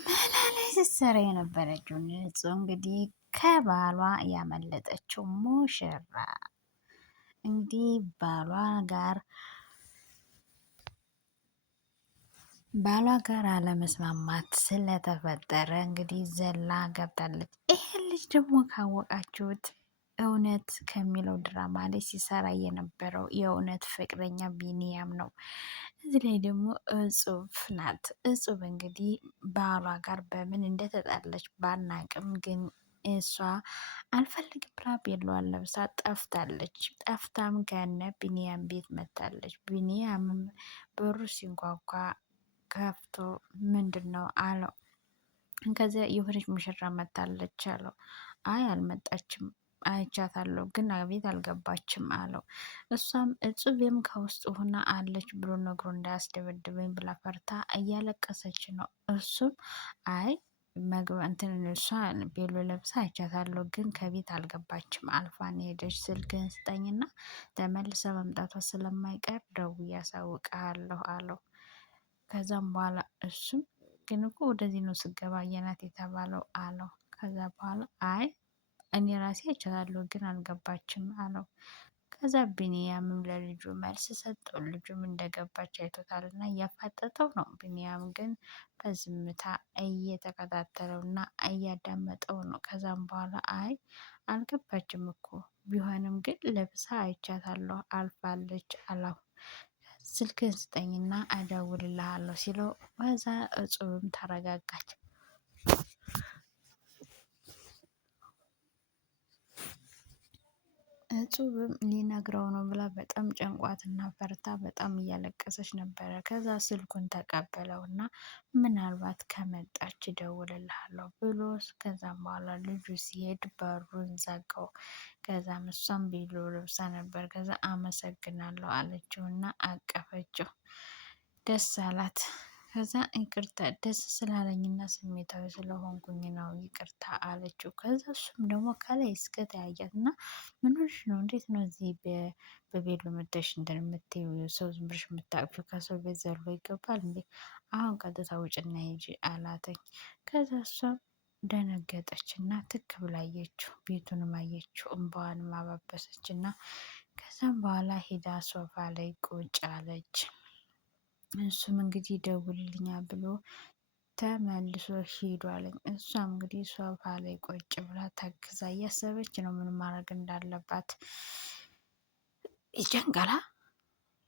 መላላይ ስትሰራ የነበረችው ንጹህ እንግዲህ ከባሏ ያመለጠችው ሙሽራ እንግዲህ ባሏ ጋር አለመስማማት ስለተፈጠረ እንግዲህ ዘላ ገብታለች። ይሄ ልጅ ደግሞ ካወቃችሁት እውነት ከሚለው ድራማ ላይ ሲሰራ የነበረው የእውነት ፍቅረኛ ቢኒያም ነው። እዚህ ላይ ደግሞ እጹብ ናት። እጹብ እንግዲህ ባሏ ጋር በምን እንደተጣለች ባናቅም ግን እሷ አልፈልግም ብላ ቤሏን ለብሳ ጠፍታለች። ጠፍታም ከነ ቢኒያም ቤት መታለች። ቢኒያምም በሩ ሲንኳኳ ከፍቶ ምንድን ነው አለው። ከዚያ የሆነች ሙሽራ መታለች አለው። አይ አልመጣችም አይቻታለሁ ግን ቤት አልገባችም አለው። እሷም እጹቤም ከውስጥ ሆና አለች ብሎ ነግሮ እንዳያስደበድበኝ ብላ ፈርታ እያለቀሰች ነው። እሱም አይ እንትን እሷ ቤሎ ለብሳ አይቻታለሁ ግን ከቤት አልገባችም አልፋን ሄደች። ስልክህን ስጠኝና ተመልሰ መምጣቷ ስለማይቀር ደውዬ አሳውቅሃለሁ አለው። ከዛም በኋላ እሱም ግን እኮ ወደዚህ ነው ስገባ አየናት የተባለው አለው። ከዛ በኋላ አይ እኔ ራሴ አይቻታለሁ ግን አልገባችም አለው። ከዛ ቢኒያምም ለልጁ መልስ ሰጠው። ልጁም እንደገባች አይቶታል እና እያፋጠጠው ነው። ቢኒያም ግን በዝምታ እየተከታተለው እና እያዳመጠው ነው። ከዛም በኋላ አይ አልገባችም እኮ ቢሆንም ግን ለብሳ አይቻታለሁ አልፋለች አለው። ስልክህን ስጠኝና እደውልልሃለሁ ሲለው በዛ እጹብም ተረጋጋች። እጹብም ሊነግረው ነው ብላ በጣም ጨንቋትና ፈርታ በጣም እያለቀሰች ነበረ። ከዛ ስልኩን ተቀበለውና ምናልባት ከመጣች እደውልልሃለሁ ብሎ ከዛም በኋላ ልጁ ሲሄድ በሩን ዘጋው። ከዛም እሷም ቤሎ ለብሳ ነበር። ከዛ አመሰግናለሁ አለችውና አቀፈችው። ደስ አላት። ከዛ ይቅርታ ደስ ስላለኝና ስሜታዊ ስለሆንኩኝ ነው ይቅርታ አለችው። ከዛ እሱም ደግሞ ከላይ እስከ ተያያት እና ምን ሆነሽ ነው? እንዴት ነው እዚህ በቤሎ መተሽ እንደምትይው ሰው ዝም ብለሽ የምታቅፊው? ከሰው ቤት ዘሎ ይገባል እንዴ? አሁን ቀጥታ ውጭና ሂጂ አላተኝ። ከዛ እሷም ደነገጠች እና ትክ ብላ አየችው። ቤቱንም አየችው። እንባዋንም አባበሰች እና ከዛም በኋላ ሄዳ ሶፋ ላይ ቁጭ አለች። እሱም እንግዲህ ደውልልኛ ብሎ ተመልሶ ሂዷለኝ። እሷም እንግዲህ ሶፋ ላይ ቁጭ ብላ ተክዛ እያሰበች ነው ምን ማድረግ እንዳለባት። ይጨንቃላ።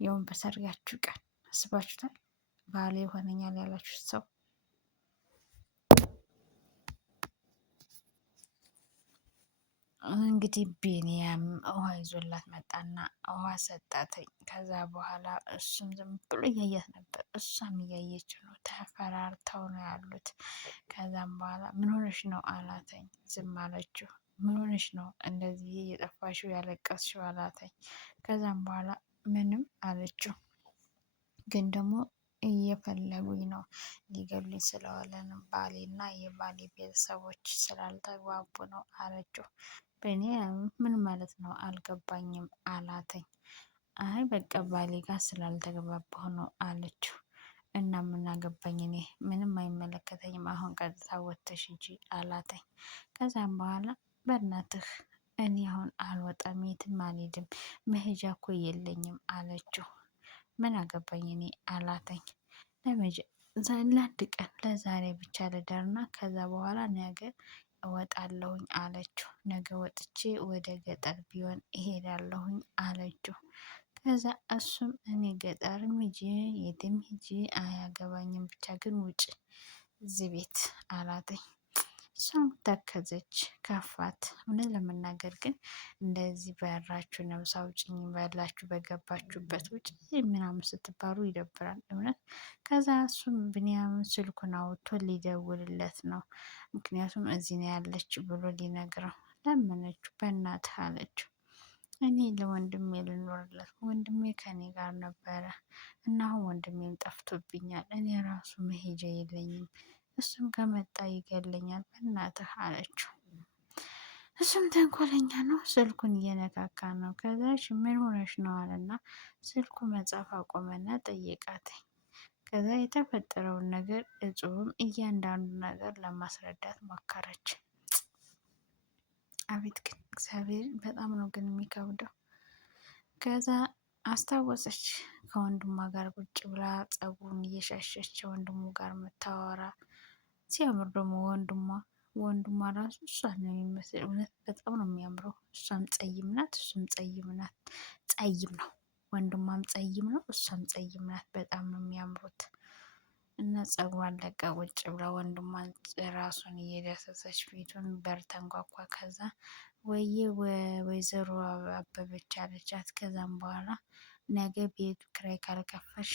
ያውን በሰርጋችሁ ቀን አስባችሁታል? ባሌ ይሆነኛል ያላችሁት ሰው እንግዲህ ቢኒያም ውሃ ይዞላት መጣና ውሃ ሰጣተኝ። ከዛ በኋላ እሱም ዝም ብሎ እያያት ነበር፣ እሷም እያየች ነው። ተፈራርተው ነው ያሉት። ከዛም በኋላ ምን ሆነሽ ነው አላተኝ። ዝም አለችው። ምን ሆነሽ ነው እንደዚህ የጠፋሽው ያለቀስሽው አላተኝ። ከዛም በኋላ ምንም አለችው። ግን ደግሞ እየፈለጉኝ ነው ሊገሉኝ ስለዋለ ነው ባሌና የባሌ ቤተሰቦች ስላልተግባቡ ነው አለችው። ቢኒያም ምን ማለት ነው አልገባኝም አላተኝ። አይ በቃ ባሌ ጋር ስላልተግባባሁ ነው አለችው። እና ምን አገባኝ እኔ ምንም አይመለከተኝም አሁን ቀጥታ ወጥተሽ ሂጂ አላተኝ። ከዛም በኋላ በእናትህ እኔ አሁን አልወጣም የትም አልሄድም መሄጃ እኮ የለኝም አለችው። ምን አገባኝ እኔ አላተኝ። ለአንድ ቀን ለዛሬ ብቻ ልደርና ከዛ በኋላ ነገ እወጣለሁኝ አለችው። ነገ ወጥቼ ወደ ገጠር ቢሆን እሄዳለሁኝ አለችው። ከዛ እሱም እኔ ገጠርም ሂጂ የትም ሂጂ አያገባኝም ብቻ ግን ውጭ እዚህ ቤት አላተኝ። እሷም ተከዘች፣ ከፋት። እውነት ለመናገር ግን እንደዚህ በራችሁ ነብስ አውጭኝ በላችሁ በገባችሁበት ውጭ ምናምን ስትባሉ ይደብራል እውነት። ከዛ እሱም ቢኒያምን ስልኩን አውጥቶ ሊደውልለት ነው። ምክንያቱም እዚህ ነው ያለች ብሎ ሊነግረው ለመነችው። በእናትህ አለችው። እኔ ለወንድሜ ልኖርለት ወንድሜ ከኔ ጋር ነበረ እና አሁን ወንድሜም ጠፍቶብኛል። እኔ ራሱ መሄጃ የለኝም። እሱም ከመጣ ይገለኛል። በእናትህ አለችው። እሱም ተንኮለኛ ነው። ስልኩን እየነካካ ነው። ከዛች ምን ሆነሽ ነው አለና ስልኩ መጻፍ አቆመና ጠየቃት። ከዛ የተፈጠረውን ነገር እጹብም እያንዳንዱ ነገር ለማስረዳት ሞከረች። አቤት ግን እግዚአብሔር በጣም ነው ግን የሚከብደው። ከዛ አስታወሰች ከወንድሟ ጋር ቁጭ ብላ ጸጉሩን እየሻሸች ወንድሙ ጋር የምታወራ ሲያምር ደግሞ ወንድሟ ራሱ እሷን ነው የሚመስል። እውነት በጣም ነው የሚያምረው። እሷም ጸይም ናት፣ እሱም ጸይም ናት። ጸይም ነው ወንድሟም ጸይም ነው፣ እሷም ጸይም ናት። በጣም ነው የሚያምሩት። እና ጸጉሯን ለቃ ቁጭ ብላ ወንድሟን ራሱን እየዳሰሰች ፊቱን በር ተንኳኳ። ከዛ ወይዬ ወይዘሮ አበበች አለቻት። ከዛም በኋላ ነገ ቤቱ ክራይ ካልከፈሽ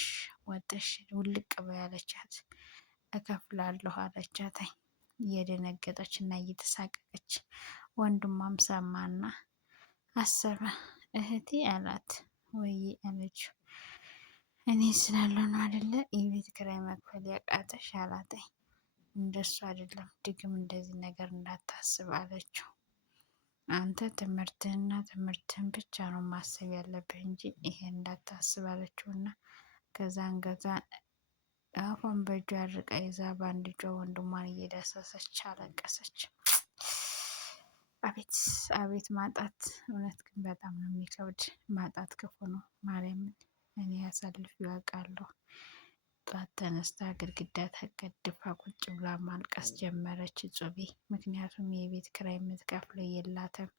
ወጥሽ ውልቅ በይ አለቻት። እከፍላለሁ አለቻት እየደነገጠች እና እየተሳቀቀች። ወንድሟም ሰማና አሰበ። እህቴ አላት። ወይዬ አለችው። እኔ ስላለው ነው አይደለ የቤት ክራይ መክፈል ያቃተሽ አላተኝ። እንደሱ አይደለም ድግም እንደዚህ ነገር እንዳታስብ አለችው። አንተ ትምህርትህና ትምህርትህን ብቻ ነው ማሰብ ያለብህ እንጂ ይሄ እንዳታስብ አለችውና ከዛ አንገቷን አፏን በእጇ አድርቃ ይዛ በአንድ እጇ ወንድሟን እየዳሰሰች አለቀሰች። አቤት አቤት ማጣት! እውነት ግን በጣም ነው የሚከብድ። ማጣት ክፉ ነው። ማርያምን እኔ አሳልፌ ያውቃለሁ። ጧት ተነስታ ግድግዳ ተገድፋ ቁጭ ብላ ማልቀስ ጀመረች ጹቤ። ምክንያቱም የቤት ኪራይ የምትከፍለው የላትም።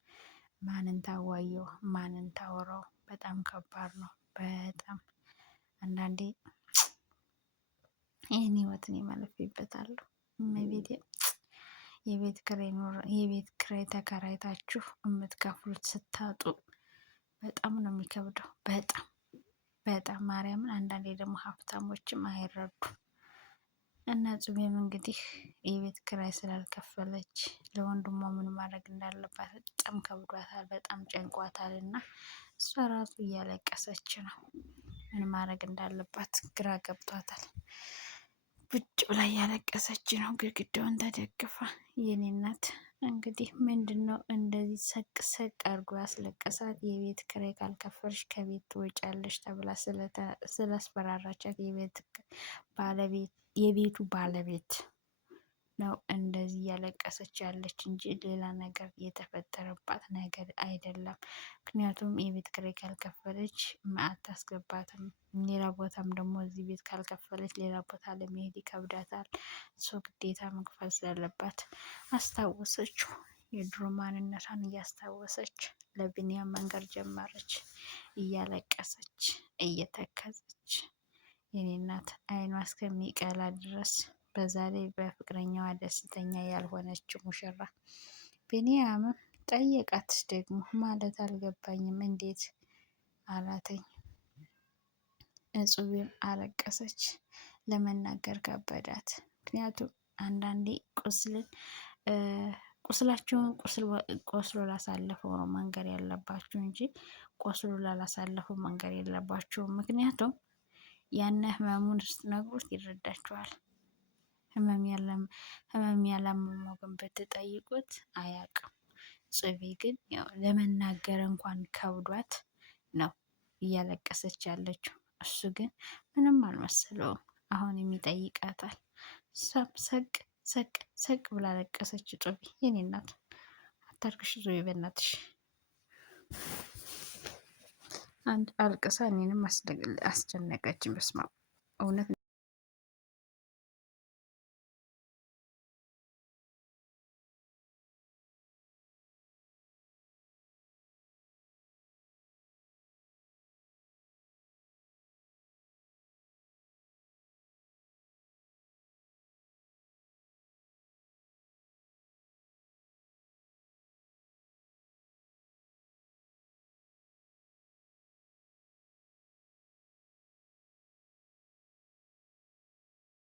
ማንን ታዋየው? ማንን ታወራው? በጣም ከባድ ነው። በጣም አንዳንዴ ይህን ህይወትን የማለፍበታለሁ። የቤት ኪራይ ተከራይታችሁ የምትከፍሉት ስታጡ በጣም ነው የሚከብደው። በጣም በጣም ማርያምን። አንዳንዴ ደግሞ ሀብታሞችም አይረዱም። እና ጹቤም እንግዲህ የቤት ኪራይ ስላልከፈለች ለወንድሟ ምን ማድረግ እንዳለባት በጣም ከብዷታል፣ በጣም ጨንቋታል። እና እሷ ራሱ እያለቀሰች ነው። ምን ማድረግ እንዳለባት ግራ ገብቷታል። ብጭ ብላ እያለቀሰች ነው ግድግዳውን ተደግፋ። የኔ እናት እንግዲህ ምንድን ነው እንደዚህ ሰቅ ሰቅ አድርጎ ያስለቀሳት? የቤት ኪራይ ካልከፈልሽ ከቤት ትወጫለሽ ተብላ ስላስፈራራቻት የቤቱ ባለቤት ነው እንደዚህ እያለቀሰች ያለች እንጂ ሌላ ነገር የተፈጠረባት ነገር አይደለም። ምክንያቱም የቤት ኪራይ ካልከፈለች አታስገባትም። ሌላ ቦታም ደግሞ እዚህ ቤት ካልከፈለች ሌላ ቦታ ለመሄድ ይከብዳታል። እሱ ግዴታ መክፈል ስላለባት አስታወሰችው። የድሮ ማንነቷን እያስታወሰች ለቢኒያም መንገር ጀመረች። እያለቀሰች እየተከዘች የኔ እናት አይኗ እስከሚቀላ ድረስ። በዛ ላይ በፍቅረኛዋ ደስተኛ ያልሆነችው ሙሽራ ቢኒያምም ጠየቃት። ደግሞ ማለት አልገባኝም እንዴት አላተኝ። እጹብም አለቀሰች። ለመናገር ከበዳት። ምክንያቱም አንዳንዴ ቁስላቸውን ቆስሎ ላሳለፈው ነው መንገር ያለባችሁ እንጂ ቆስሎ ላላሳለፈው መንገር የለባችሁም። ምክንያቱም ያነ ህመሙን ስትነግሩት ይረዳችኋል። ህመም ያላመመው ግን ብትጠይቁት አያውቅም። ጹቤ ግን ያው ለመናገር እንኳን ከብዷት ነው እያለቀሰች ያለችው። እሱ ግን ምንም አልመሰለውም። አሁንም ይጠይቃታል። እሷም ሰቅ ሰቅ ሰቅ ብላ ለቀሰች። ጹቤ የኔ እናት አታርግሽ ዙቤ በእናትሽ። አንድ አልቅሳ እኔንም አስጨነቀችኝ። በስመ አብ እውነት